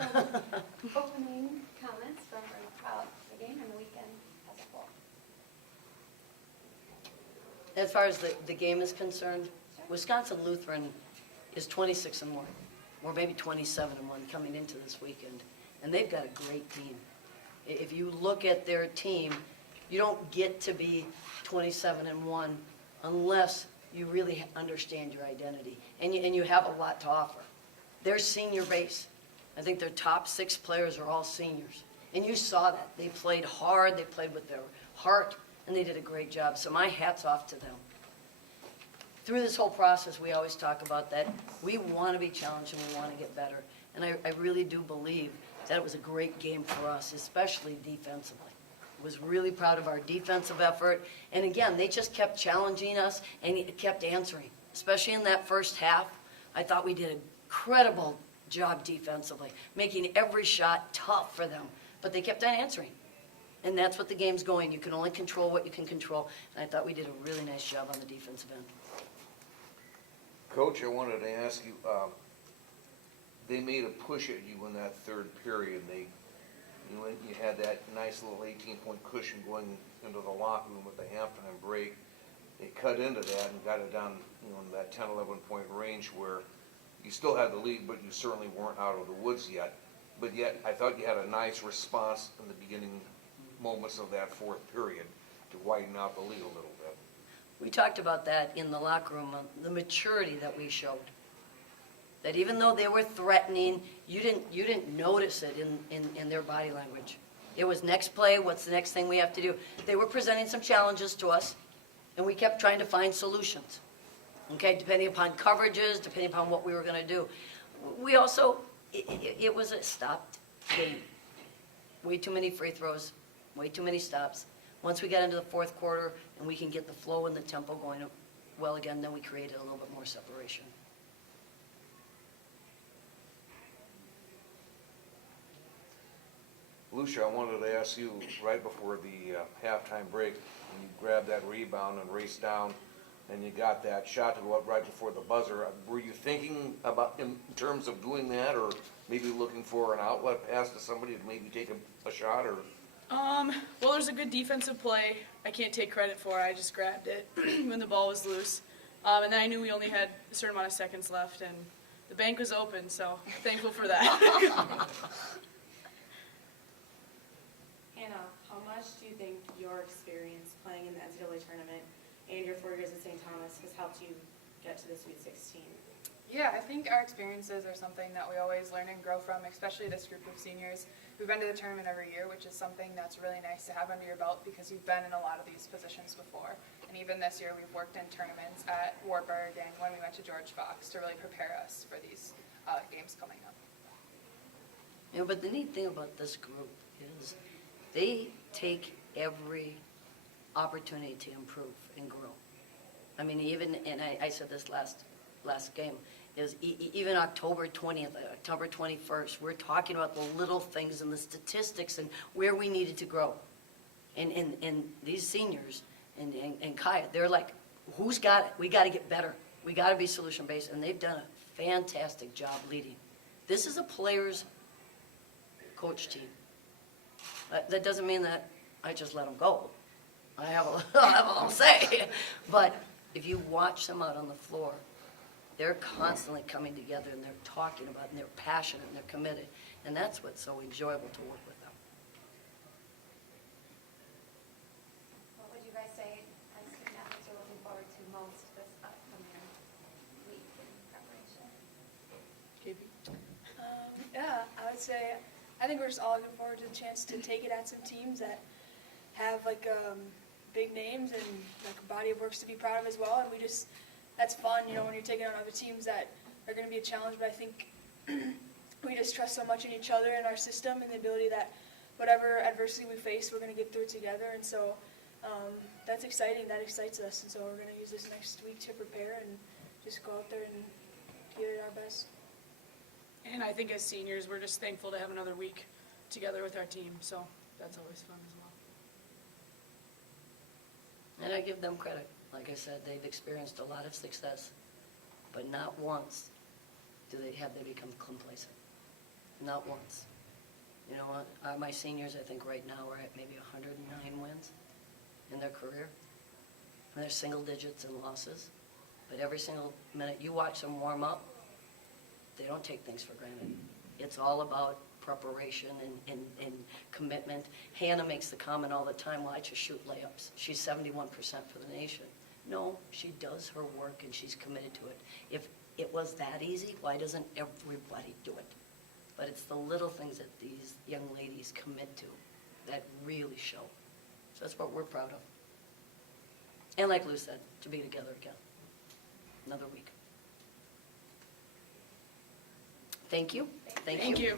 Opening comments from the game and the weekend as a whole. As far as the game is concerned, Wisconsin Lutheran is 26-1, or maybe 27-1 coming into this weekend, and they've got a great team. If you look at their team, you don't get to be 27-1 unless you really understand your identity, and you have a lot to offer. Their senior base, I think their top 6 players are all seniors, and you saw that. They played hard, they played with their heart, and they did a great job, so my hat's off to them. Through this whole process, we always talk about that. We want to be challenged and we want to get better, and I really do believe that it was a great game for us, especially defensively. I was really proud of our defensive effort, and again, they just kept challenging us and kept answering, especially in that first half. I thought we did an incredible job defensively, making every shot tough for them, but they kept on answering. And that's what the game's going. You can only control what you can control, and I thought we did a really nice job on the defensive end. Coach, I wanted to ask you, they made a push at you in that third period. You had that nice little 18-point cushion going into the locker room with the halftime break. They cut into that and got it down, in that 10, 11-point range where you still had the lead, but you certainly weren't out of the woods yet. But yet, I thought you had a nice response in the beginning moments of that fourth period to widen out the lead a little bit. We talked about that in the locker room, the maturity that we showed. That even though they were threatening, you didn't notice it in their body language. It was next play, what's the next thing we have to do? They were presenting some challenges to us, and we kept trying to find solutions. Okay, depending upon coverages, depending upon what we were going to do. We also, it was a stopped game. Way too many free throws, way too many stops. Once we got into the fourth quarter and we can get the flow and the tempo going well again, then we created a little bit more separation. Lucia, I wanted to ask you, right before the halftime break, when you grabbed that rebound and raced down, and you got that shot to go up right before the buzzer, were you thinking about, in terms of doing that, or maybe looking for an outlet pass to somebody to maybe take a shot, or? Well, there's a good defensive play I can't take credit for. I just grabbed it when the ball was loose. And then I knew we only had a certain amount of seconds left, and the bank was open, so thankful for that. Hannah, how much do you think your experience playing in the NCAA tournament and your 4 years at St. Thomas has helped you get to the Sweet 16? Yeah, I think our experiences are something that we always learn and grow from, especially this group of seniors. We've been to the tournament every year, which is something that's really nice to have under your belt because you've been in a lot of these positions before. And even this year, we've worked in tournaments at Warburg and when we went to George Fox to really prepare us for these games coming up. But the neat thing about this group is they take every opportunity to improve and grow. I mean, even, and I said this last game, is even October 20th, October 21st, we're talking about the little things and the statistics and where we needed to grow. And these seniors and Kaya, they're like, who's got it? We got to get better. We got to be solution-based, and they've done a fantastic job leading. This is a players' coach team. That doesn't mean that I just let them go. I have a little say. But if you watch them out on the floor, they're constantly coming together and they're talking about it and they're passionate and they're committed. And that's what's so enjoyable to work with them. What would you guys say as student athletes are looking forward to most this upcoming week in preparation? Yeah, I would say I think we're just all looking forward to the chance to take it at some teams that have like big names and like a body of works to be proud of as well. And that's fun, when you're taking on other teams that are going to be a challenge. But I think we just trust so much in each other and our system and the ability that whatever adversity we face, we're going to get through it together. And so that's exciting. That excites us. And so we're going to use this next week to prepare and just go out there and give it our best. And I think as seniors, we're just thankful to have another week together with our team, so that's always fun as well. And I give them credit. Like I said, they've experienced a lot of success, but not once do they become complacent. not once. You know, my seniors, I think right now, are at maybe 109 wins in their career. And they're single digits in losses. But every single minute you watch them warm up, they don't take things for granted. It's all about preparation and commitment. Hannah makes the comment all the time, well, I just shoot layups. She's 71% for the nation. No, she does her work and she's committed to it. If it was that easy, why doesn't everybody do it? But it's the little things that these young ladies commit to that really show. So that's what we're proud of. And like Lou said, to be together again. Another week. Thank you. Thank you.